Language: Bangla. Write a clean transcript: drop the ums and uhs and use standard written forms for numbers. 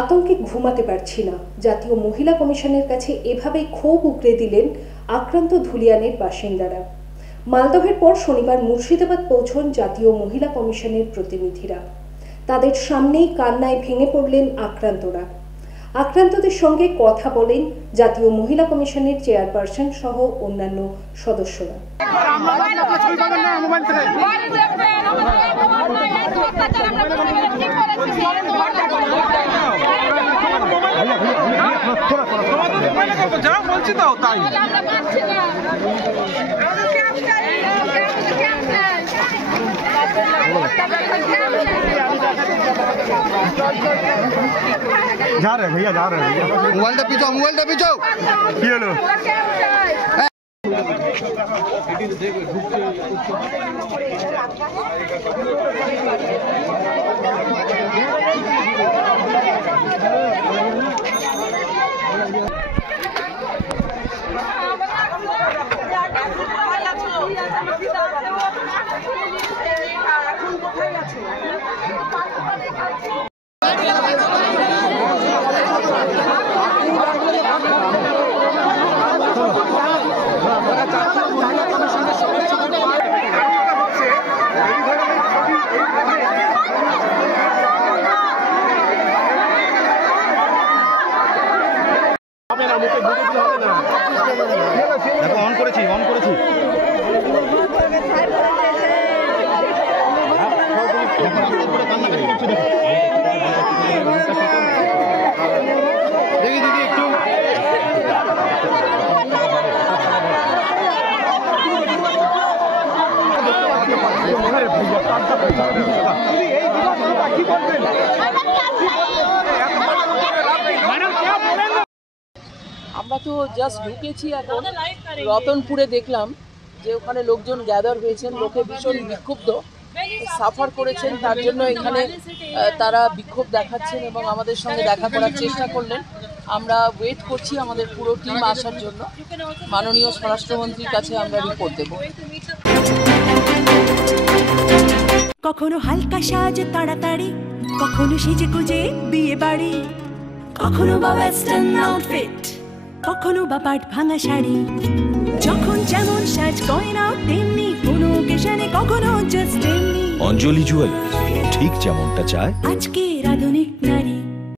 আতঙ্কে ঘুমাতে পারছি না। জাতীয় মহিলা কমিশনের কাছে এভাবেই ক্ষোভ উগরে দিলেন আক্রান্ত ধুলিয়ানের বাসিন্দারা। মালদহের পর শনিবার মুর্শিদাবাদ পৌঁছন জাতীয় মহিলা কমিশনের প্রতিনিধিরা। তাদের সামনেই কান্নায় ভেঙে পড়লেন আক্রান্তরা। আক্রান্তদের সঙ্গে কথা বলেন জাতীয় মহিলা কমিশনের চেয়ারপারসন সহ অন্যান্য সদস্যরা। जा रहे भैया मोबाइलটা পিছাও কি হলো অন করেছি দিদি একটু আমরা তো জাস্ট ঢুকেছি এখন রতনপুরে, দেখলাম যে ওখানে লোকজন গ্যাদার হয়েছেন, লোকে ভীষণ বিক্ষুব্ধ সাফার করেছেন, তার জন্য এখানে তারা বিক্ষোভ দেখাচ্ছেন এবং আমাদের সঙ্গে দেখা করার চেষ্টা করলেন। আমরা ওয়েট করছি আমাদের পুরো টিম আসার জন্য। মাননীয় স্বরাষ্ট্রমন্ত্রীর কাছে আমরা রিপোর্ট দেব। কখনো হালকা সাজে তাড়াতাড়ি, কখনো সেজে গুজে বিয়ে বাড়ি, কখনো বা ওয়েস্টার্ন আউটফিট, কখনো বা পাট ভাঙা শাড়ি। যখন যেমন সাজ গয়না তেমনি, কোনো অকেশনে কখনো জাস্ট এমনি। অঞ্জলি জুয়েলার্স, ঠিক যেমনটা চায় আজকে